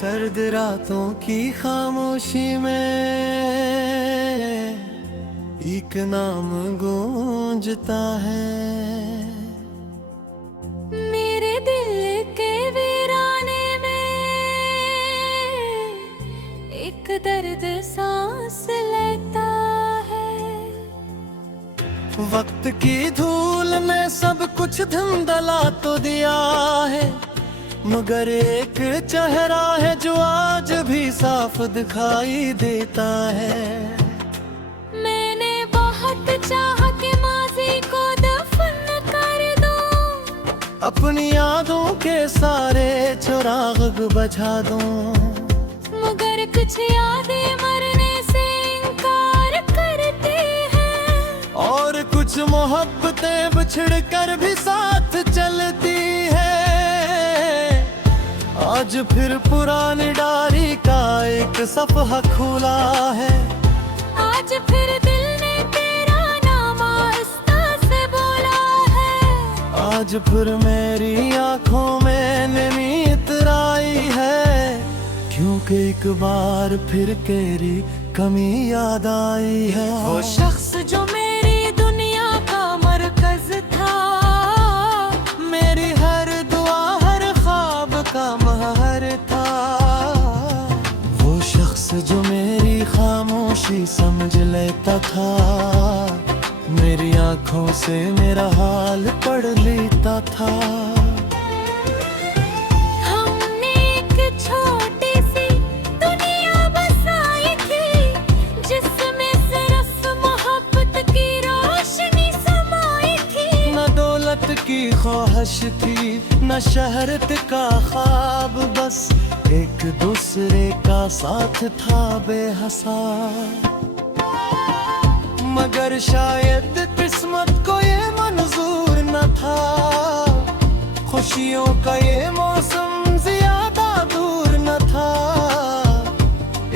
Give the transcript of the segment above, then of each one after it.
सर्द रातों की खामोशी में एक नाम गूंजता है। मेरे दिल के वीराने में एक दर्द सांस लेता है। वक्त की धूल ने सब कुछ धुंधला तो दिया है, मगर एक चेहरा है जो आज भी साफ दिखाई देता है। मैंने बहुत चाहा कि माज़ी को दफन कर दूं, अपनी यादों के सारे चिराग बुझा दूं, मगर कुछ यादें मरने से इनकार करती हैं। और कुछ मोहब्बतें बिछड़ कर भी साथ चलती है। आज फिर पुरानी डायरी का एक सफ़हा खुला है। आज फिर दिल ने तेरा नाम आहिस्ता से बोला है। आज फिर मेरी आंखों में नमी इतराई है, क्योंकि एक बार फिर तेरी कमी याद आई है। वो शख्स जो मेरी दुनिया का मरकज था, मेरी हर दुआ हर ख्वाब का महर था। वो शख्स जो मेरी खामोशी समझ लेता था, मेरी आंखों से मेरा हाल पढ़ लेता था। हमने एक छोटी सी दुनिया बसाई थी, जिसमें सिर्फ मोहब्बत की रोशनी समाई थी। न दौलत की ख्वाहिश थी, न शहरत का ख्वाब, बस एक दूसरे का साथ था बेहसा। मगर शायद किस्मत को ये मंजूर न था, खुशियों का ये मौसम ज्यादा दूर न था।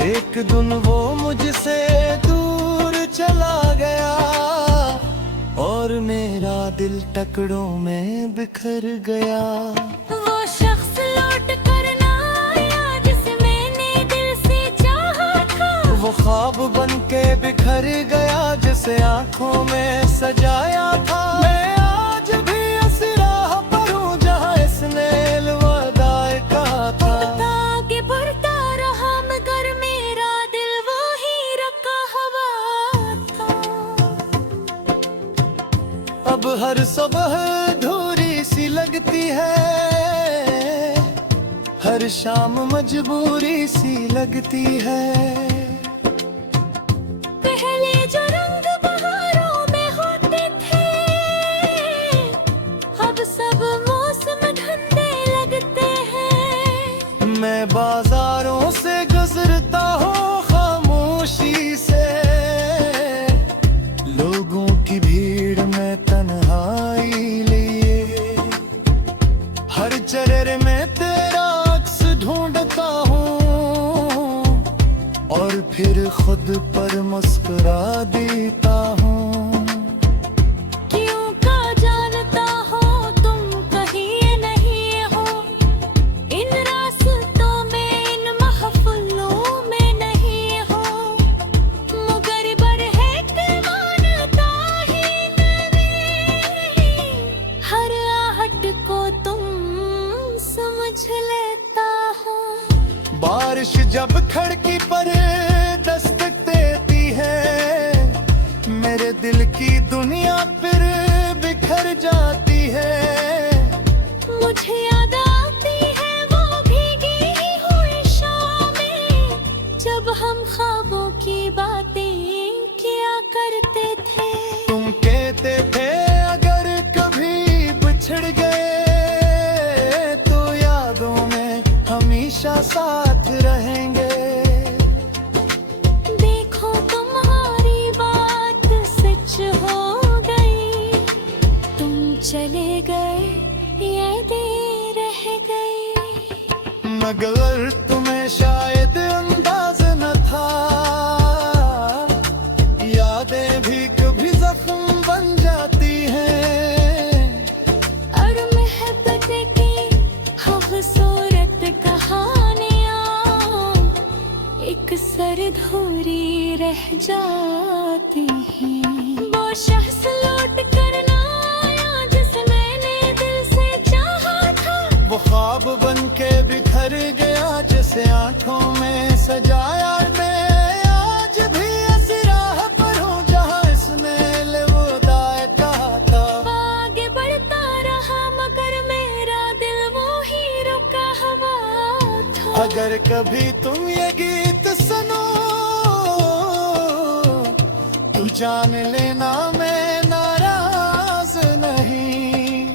एक दिन वो मुझसे दूर चला गया, और मेरा दिल टुकड़ों में बिखर गया। वो शख्स लौट कर ना आया जिसे मैंने दिल से चाहा था। वो ख्वाब बन के बिखर गया जिसे आंखों में सजाया था। मैं आज भी इस राह पर हूँ जहाँ इसने अलविदा कहा था। आगे बढ़ता रहा मगर मेरा दिल वो ही रखा हुआ था। अब हर सुबह अधूरी सी लगती है, हर शाम मजबूरी सी लगती है। पहले जो रंग बहारों में होते थे, अब सब मौसम धंधे लगते हैं। मैं बाजारों से गुजरता हूँ खामोशी से, लोगों की भीड़ में तन्हाई लिए। हर चेहरे में तेरा अक्स ढूंढता हूँ, और फिर खुद पर मुस्कुरा देता हूँ। क्यों का जानता हो तुम कहीं नहीं हो, इन रास्तों में इन महफिलों में नहीं हो। मगर बरहक मानता ही नहीं, हर आहट को तुम समझ लेता हो। बारिश जब खिड़की पर दस्तक देती है, मेरे दिल की दुनिया फिर बिखर जाती है। मुझे याद आती है वो भीगी हुई शामें, जब हम ख्वाबों की बातें किया करते थे। तुम कहते थे अगर कभी बिछड़ गए तो यादों में हमेशा साथ रहेंगे। देखो तुम्हारी बात सच हो गई, तुम चले गए यादें रह गई। मगर तुम्हें शायद अंदाज न था, यादें भी कभी जख्म बन जाती हैं। और मोहब्बत की खूबसूरत कहानियाँ जाती हैं। वो शख्स लौट कर ना आया जिसे मैंने दिल से चाहा था। वो ख्वाब बन के बिखर गया जिसे आंखों में सजाया। मैं आज भी ऐसी राह पर हूँ जहाँ इसने अलविदा कहा था। आगे बढ़ता रहा मगर मेरा दिल वो ही रुका हुआ था। अगर कभी तुम ये गीत सुनो तू जान लेना मैं नाराज नहीं।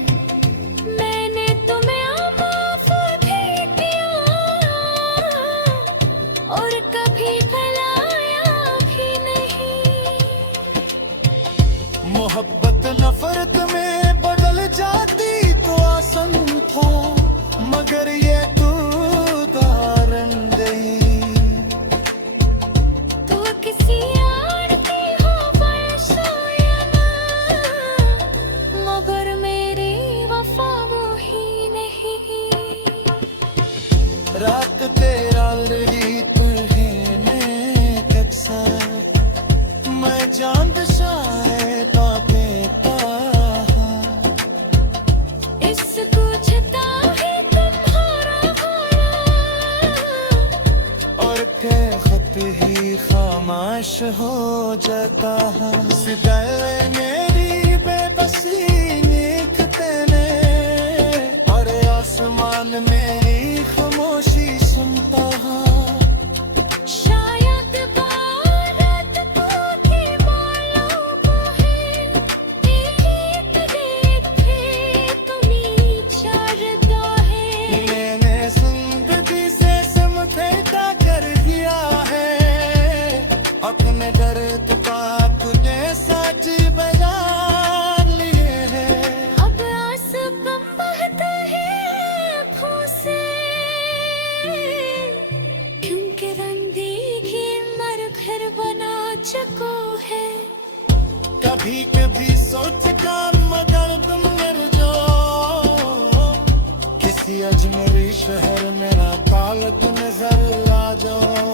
मैंने तुम्हें माफ भी किया और कभी भुलाया भी नहीं। मोहब्बत नफरत में बदल जाती तो आसान था मगर ये तू उदाहरण गई। तू किसी और की हो फरमाया मगर मेरी वफा वो ही नहीं। रात तेरा ललित है कक्षा मैं चांद शाये देता। इस पूछता ही तुम्हारा भला और के खत ही खामोश हो जाता है। सिदल मेरी बेबसी लिखते ने और आसमान मेरी खामोशी सुनता है। शायद भारत को की मालूम है एक देखे तुम्ही चारता है। मैंने जिंदगी से समझौता कर दिया है अपने दर्द का तूने सच बजा लिए हैं। अब आंसू कम बहते हैं आँखों से क्योंकि रंगीन मर घर बना चुको है। कभी कभी सोचता मगर तुम मर जाओ किसी अजनबी शहर मेरा ताल्लुक नजर आ जाओ।